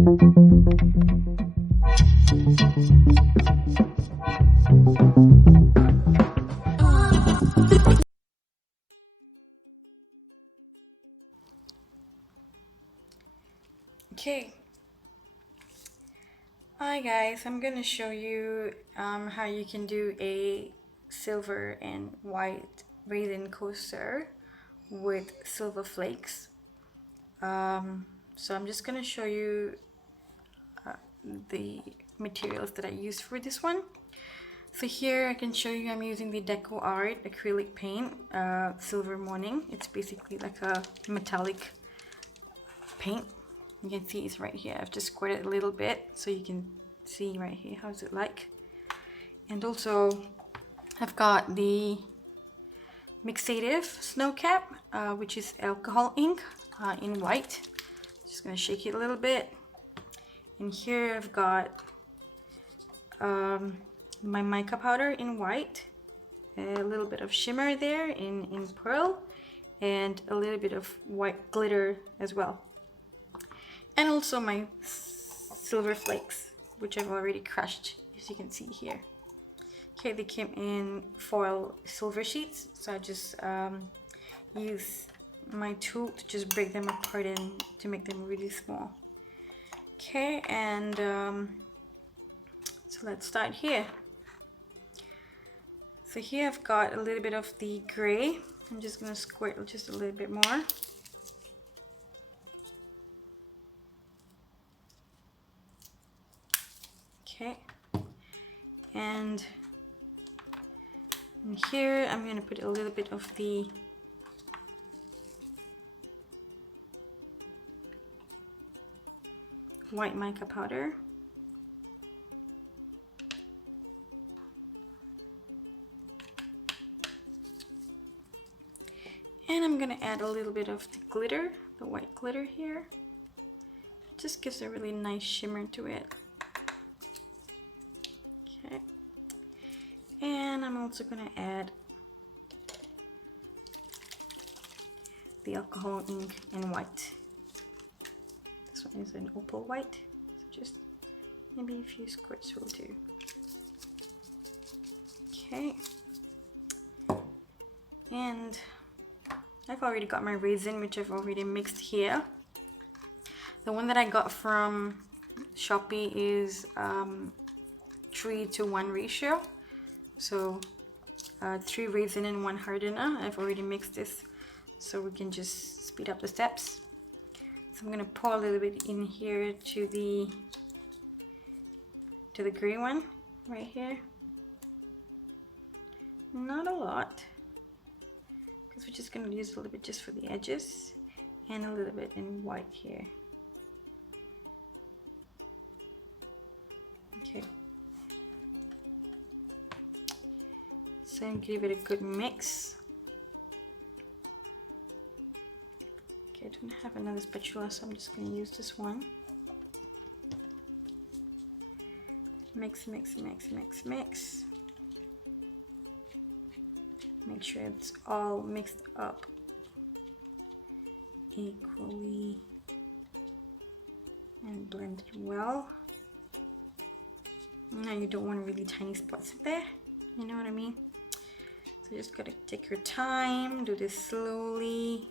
Okay, hi guys, I'm gonna show you how you can do a silver and white resin coaster with silver flakes. So I'm just gonna show you the materials that I used for this one. So here I can show you I'm using the Deco Art acrylic paint, Silver Morning. It's basically like a metallic paint. You can see it's right here. I've just squirted a little bit so you can see right here how's it like. And also I've got the Mixative Snow Cap, which is alcohol ink in white. Just gonna shake it a little bit. And here I've got my mica powder in white, a little bit of shimmer there in pearl, and a little bit of white glitter as well. And also my silver flakes, which I've already crushed, as you can see here. Okay, they came in foil silver sheets, so I just use my tool to just break them apart and to make them really small. Okay, and so let's start here. So here I've got a little bit of the gray. I'm just gonna squirt just a little bit more. Okay, and in here I'm going to put a little bit of the white mica powder. And I'm going to add a little bit of the glitter, the white glitter here. It just gives a really nice shimmer to it. I'm also going to add the alcohol ink in white. This one is an opal white, so just maybe a few squirts will do. Okay, and I've already got my resin, which I've already mixed here. The one that I got from Shopee is 3:1 ratio. So 3 resin and 1 hardener. I've already mixed this so we can just speed up the steps. So I'm gonna pour a little bit in here to the gray one right here. Not a lot, because we're just gonna use a little bit just for the edges and a little bit in white here. And give it a good mix. Okay, I don't have another spatula, so I'm just going to use this one. Mix, mix, mix, mix, mix. Make sure it's all mixed up equally and blend it well. Now you don't want really tiny spots there, you know what I mean? So you just gotta take your time, do this slowly,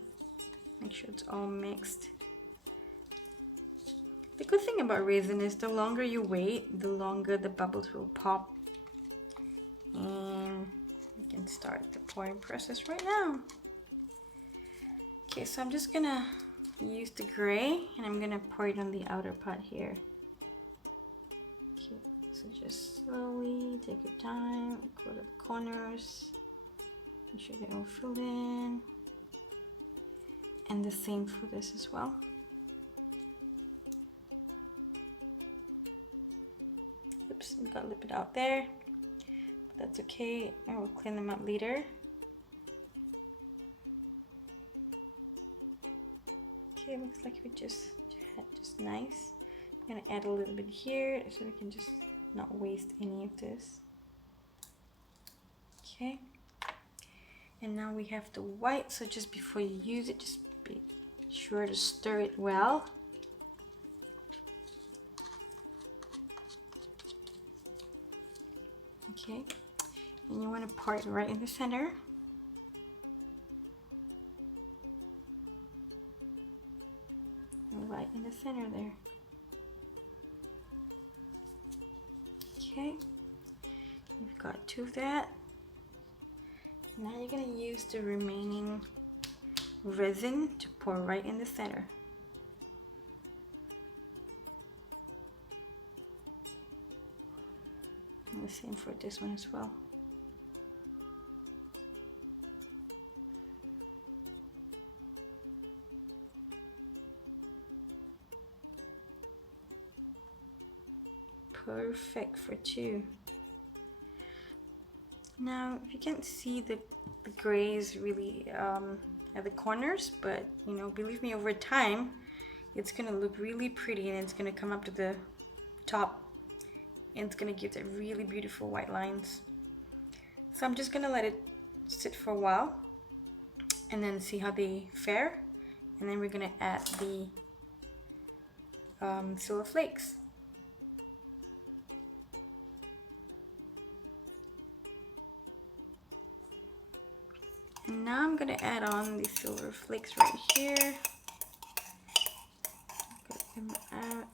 make sure it's all mixed. The good thing about resin is the longer you wait, the longer the bubbles will pop. And we can start the pouring process right now. Okay, so I'm just gonna use the gray and I'm gonna pour it on the outer part here. Okay, so just slowly take your time, go to the corners, make sure they all fill in. And the same for this as well. Oops, got a little bit out there, but that's okay. I will clean them up later. Okay, looks like we just nice. I'm gonna add a little bit here so we can just not waste any of this. Okay. And now we have the white, so just before you use it, just be sure to stir it well. Okay, and you want to part right in the center. Right in the center there. Okay, you've got two of that. Now you're going to use the remaining resin to pour right in the center. And the same for this one as well. Perfect for two. Now you can't see the grays really at the corners, but you know, believe me, over time it's gonna look really pretty and it's gonna come up to the top and it's gonna give it really beautiful white lines. So I'm just gonna let it sit for a while and then see how they fare, and then we're gonna add the silver flakes. And now I'm gonna add on the silver flakes right here. Get them out.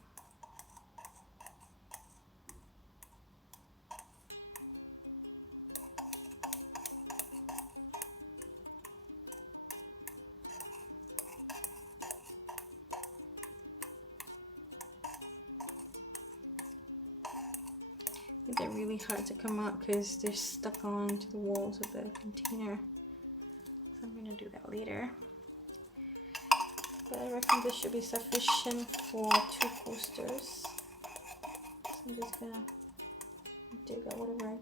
They're really hard to come out because they're stuck onto the walls of the container. I'm gonna do that later. But I reckon this should be sufficient for 2 posters. So I'm just gonna dig out whatever I